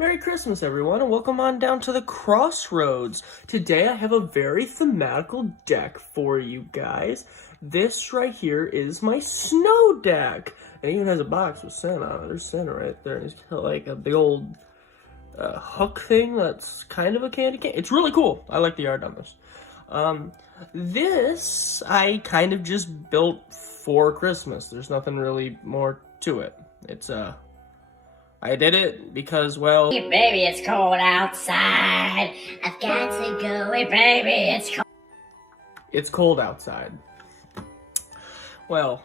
Merry Christmas, everyone, and welcome on down to the Crossroads. Today I have a very thematical deck for you guys. This right here is my snow deck. It even has a box with Santa on it. There's Santa right there. He's got like a big old hook thing that's kind of a candy cane. It's really cool. I like the art on this. This I kind of just built for Christmas. There's nothing really more to it. It's I did it because, well... Hey, baby, it's cold outside. I've got to go. Hey, baby, it's cold. It's cold outside. Well,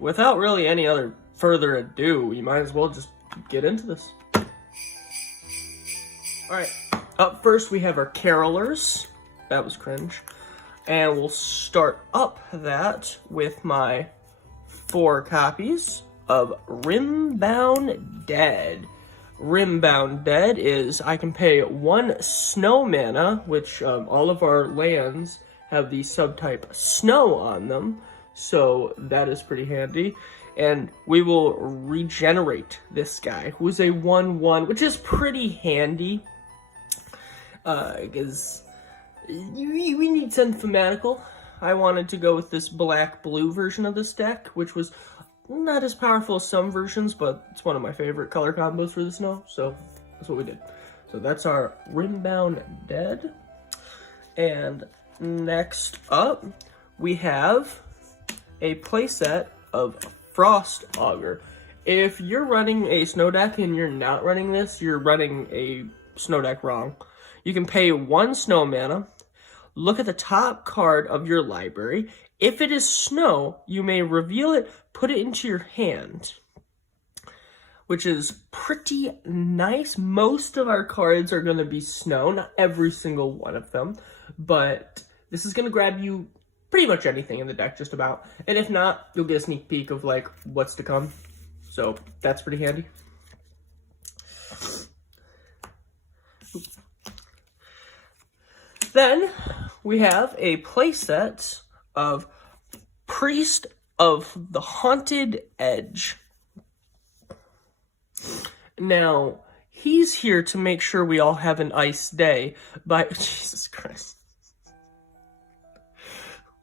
without really any other further ado, we might as well just get into this. Alright, up first we have our carolers. That was cringe. And we'll start up that with my 4 copies of Rimbound Dead. Rimbound Dead is I can pay 1 snow mana, which all of our lands have the subtype snow on them, so that is pretty handy. And we will regenerate this guy, who is a 1/1, which is pretty handy, because we need something thematical. I wanted to go with this black-blue version of this deck, which was not as powerful as some versions, but it's one of my favorite color combos for the snow, so that's what we did. So that's our Rimbound Dead. And next up, we have a playset of Frost Augur. If you're running a snow deck and you're not running this, you're running a snow deck wrong. You can pay 1 snow mana, look at the top card of your library. If it is snow, you may reveal it, put it into your hand, which is pretty nice. Most of our cards are going to be snow, not every single one of them, but this is going to grab you pretty much anything in the deck, just about. And if not, you'll get a sneak peek of like what's to come. So that's pretty handy. Then we have a playset of Priest of the Haunted Edge. Now, he's here to make sure we all have an ice day by... Jesus Christ.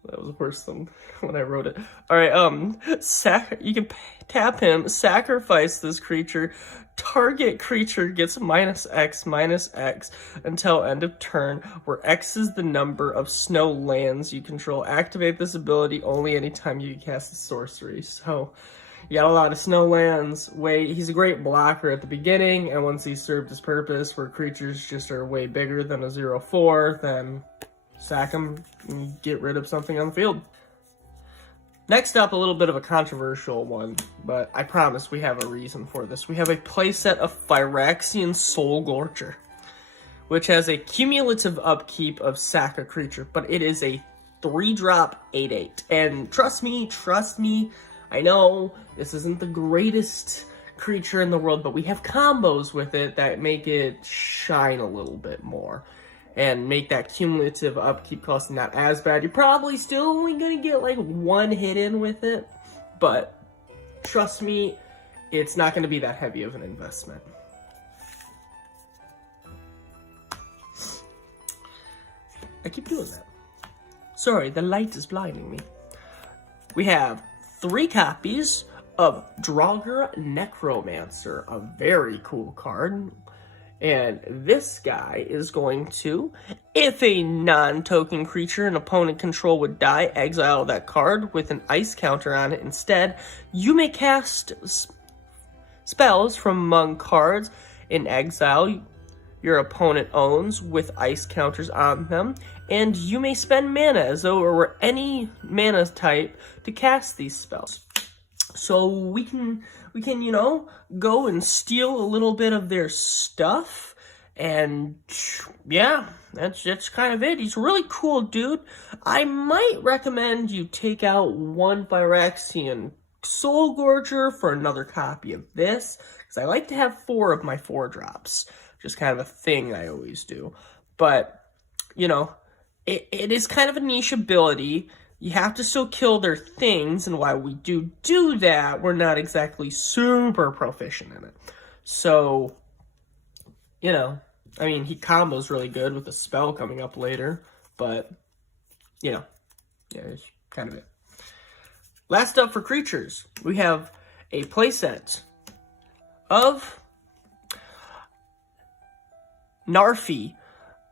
That was worse than when I wrote it. Alright, you can tap him, sacrifice this creature, target creature gets -X until end of turn, where X is the number of snow lands you control. Activate this ability only anytime you cast a sorcery. So, you got a lot of snow lands. He's a great blocker at the beginning, and once he's served his purpose, where creatures just are way bigger than a 0/4, then sack him and get rid of something on the field. Next up, a little bit of a controversial one, but I promise we have a reason for this. We have a playset of Phyrexian Soulgorger, which has a cumulative upkeep of sack a creature, but it is a 3-drop 8/8. And trust me, I know this isn't the greatest creature in the world, but we have combos with it that make it shine a little bit more and make that cumulative upkeep cost not as bad. You're probably still only going to get like 1 hit in with it, but trust me, it's not going to be that heavy of an investment. I keep doing that. Sorry, the light is blinding me. We have 3 copies of Draugr Necromancer, a very cool card. And this guy is going to, if a non-token creature an opponent control would die, exile that card with an ice counter on it instead. You may cast spells from among cards in exile your opponent owns with ice counters on them, and you may spend mana as though it were any mana type to cast these spells. So we can, you know, go and steal a little bit of their stuff, and yeah, that's kind of it. He's a really cool dude. I might recommend you take out 1 Phyrexian Soulgorger for another copy of this, because I like to have 4 of my 4-drops. Just kind of a thing I always do. But, you know, it is kind of a niche ability. You have to still kill their things, and while we do that, we're not exactly super proficient in it. So, you know, I mean, he combos really good with the spell coming up later, but, you know, yeah, it's kind of it. Last up for creatures, we have a playset of Narfi,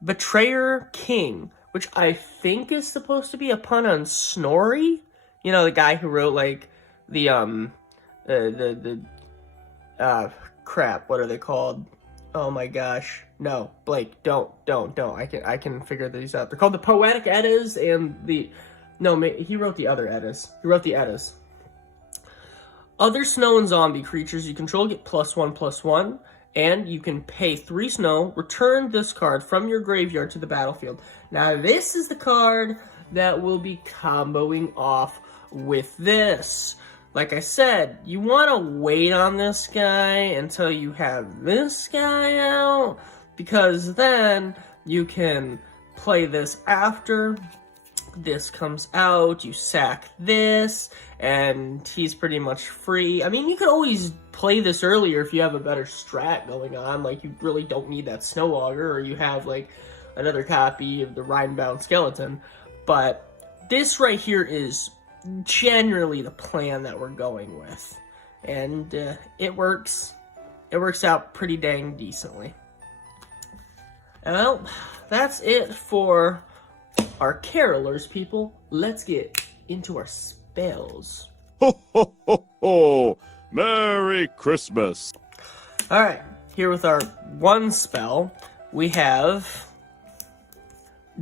Betrayer King, which I think is supposed to be a pun on Snorri. You know, the guy who wrote, like, crap, what are they called? Oh my gosh. No, Blake, don't. I can figure these out. They're called the Poetic Eddas and the... No, he wrote the other Eddas. He wrote the Eddas. Other snow and zombie creatures you control get +1/+1, and you can pay 3 snow, return this card from your graveyard to the battlefield. Now, this is the card that will be comboing off with this. Like I said, you want to wait on this guy until you have this guy out, because then you can play this after this comes out, you sack this, and he's pretty much free. I mean, you could always play this earlier if you have a better strat going on, like you really don't need that Snow Augur, or you have like another copy of the Rhinebound Skeleton, but this right here is generally the plan that we're going with, and it works out pretty dang decently. Well, that's it for our carolers, people. Let's get into our spells. Ho, ho, ho, ho! Merry Christmas! Alright, here with our one spell, we have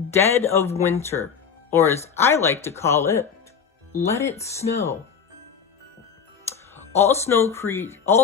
Dead of Winter, or as I like to call it, Let It Snow. All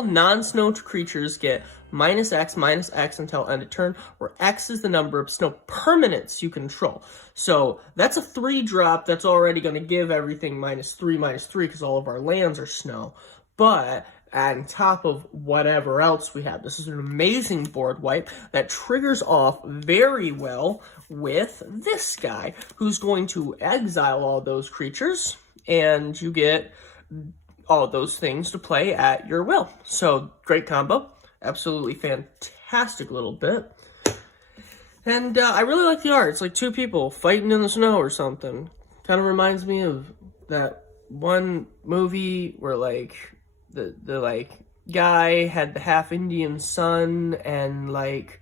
non-snow creatures get -X until end of turn, where X is the number of snow permanents you control. So that's a 3-drop that's already going to give everything -3/-3 because all of our lands are snow. But on top of whatever else we have, this is an amazing board wipe that triggers off very well with this guy, who's going to exile all those creatures, and you get all those things to play at your will. So, great combo. Absolutely fantastic little bit. And I really like the art. It's like 2 people fighting in the snow or something. Kind of reminds me of that one movie where like the like guy had the half Indian son, and like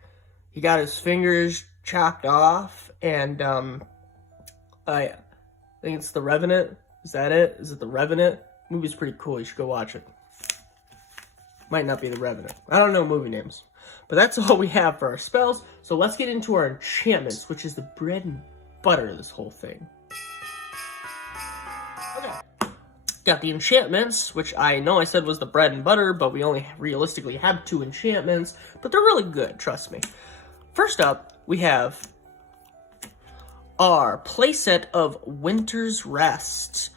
he got his fingers chopped off, and I think it's The Revenant. Is that it? Is it The Revenant? The movie's pretty cool. You should go watch it. Might not be The Revenant. I don't know movie names. But that's all we have for our spells. So let's get into our enchantments, which is the bread and butter of this whole thing. Okay. Got the enchantments, which I know I said was the bread and butter, but we only realistically have 2 enchantments. But they're really good, trust me. First up, we have our playset of Winter's Rest.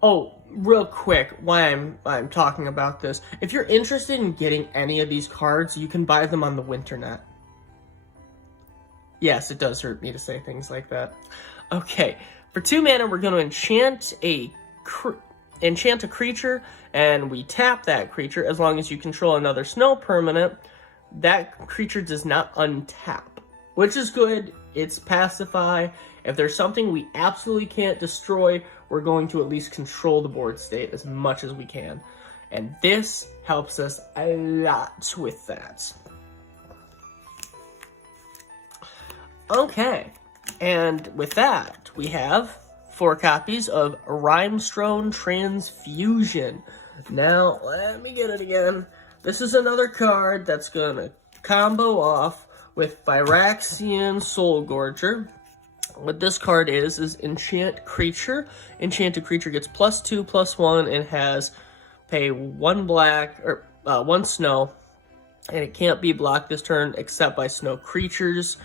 Oh, real quick, why I'm talking about this. If you're interested in getting any of these cards, you can buy them on the Winternet. Yes, it does hurt me to say things like that. Okay, for 2 mana, we're going to enchant a creature, and we tap that creature. As long as you control another snow permanent, that creature does not untap, which is good. It's pacify. If there's something we absolutely can't destroy, we're going to at least control the board state as much as we can. And this helps us a lot with that. Okay, and with that, we have 4 copies of Rhymestone Transfusion. Now, let me get it again. This is another card that's going to combo off with Phyraxian Soulgorger. What this card is enchant creature. Enchanted creature gets +2/+1 and has pay 1 black or 1 snow, and it can't be blocked this turn except by snow creatures.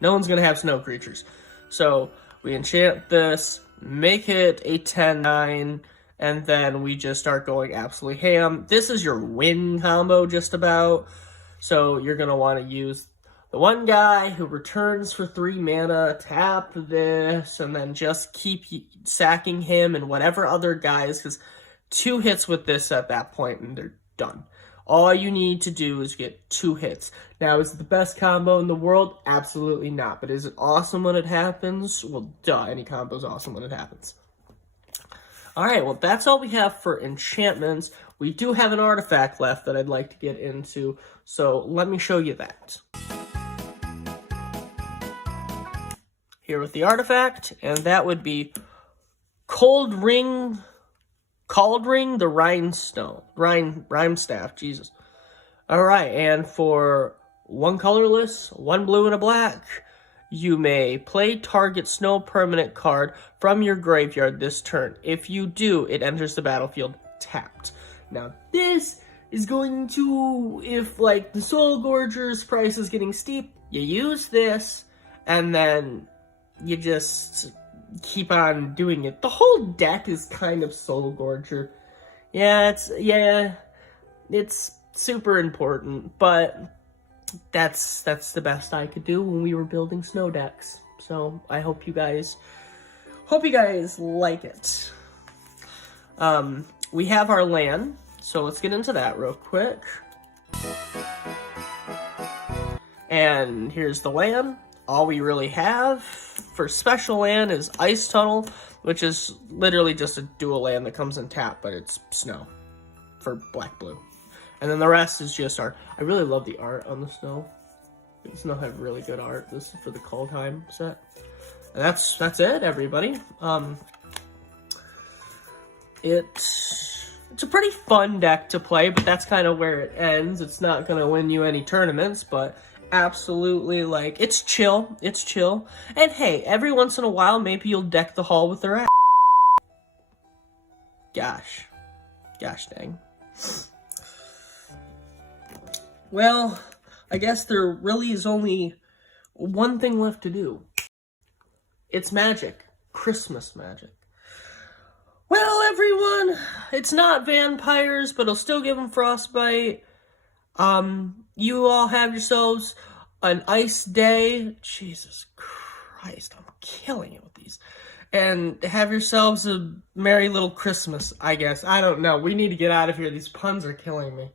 No one's gonna have snow creatures, so we enchant this, make it a 10/9, and then we just start going absolutely ham. This is your win combo just about. So you're gonna want to use the one guy who returns for 3 mana, tap this, and then just keep sacking him and whatever other guys, because 2 hits with this at that point and they're done. All you need to do is get 2 hits. Now, is it the best combo in the world? Absolutely not. But is it awesome when it happens? Well, duh, any combo is awesome when it happens. Alright, well, that's all we have for enchantments. We do have an artifact left that I'd like to get into, so let me show you that. Here with the artifact, and that would be Cauldring the Rhyme Staff, Jesus. Alright, and for 1 colorless, 1 blue, and a black, you may play target snow permanent card from your graveyard this turn. If you do, it enters the battlefield tapped. Now, this is going to, if, like, the Soul Gorger's price is getting steep, you use this, and then you just keep on doing it. The whole deck is kind of Soul Gorger. Yeah, it's super important, but that's the best I could do when we were building snow decks. So I hope you guys like it. We have our land, so let's get into that real quick. And here's the land. All we really have for special land is Ice Tunnel, which is literally just a dual land that comes in tap, but it's snow for black-blue. And then the rest is just art. I really love the art on the snow. The snow have really good art. This is for the Call Time set. And that's it, everybody. It's a pretty fun deck to play, but that's kind of where it ends. It's not going to win you any tournaments, but absolutely, like, it's chill. It's chill. And hey, every once in a while, maybe you'll deck the hall with their ass. Gosh dang. Well, I guess there really is only one thing left to do. It's magic. Christmas magic. Well, everyone, it's not vampires, but I'll still give them frostbite. You all have yourselves an ice day. Jesus Christ, I'm killing it with these. And have yourselves a merry little Christmas, I guess. I don't know. We need to get out of here. These puns are killing me.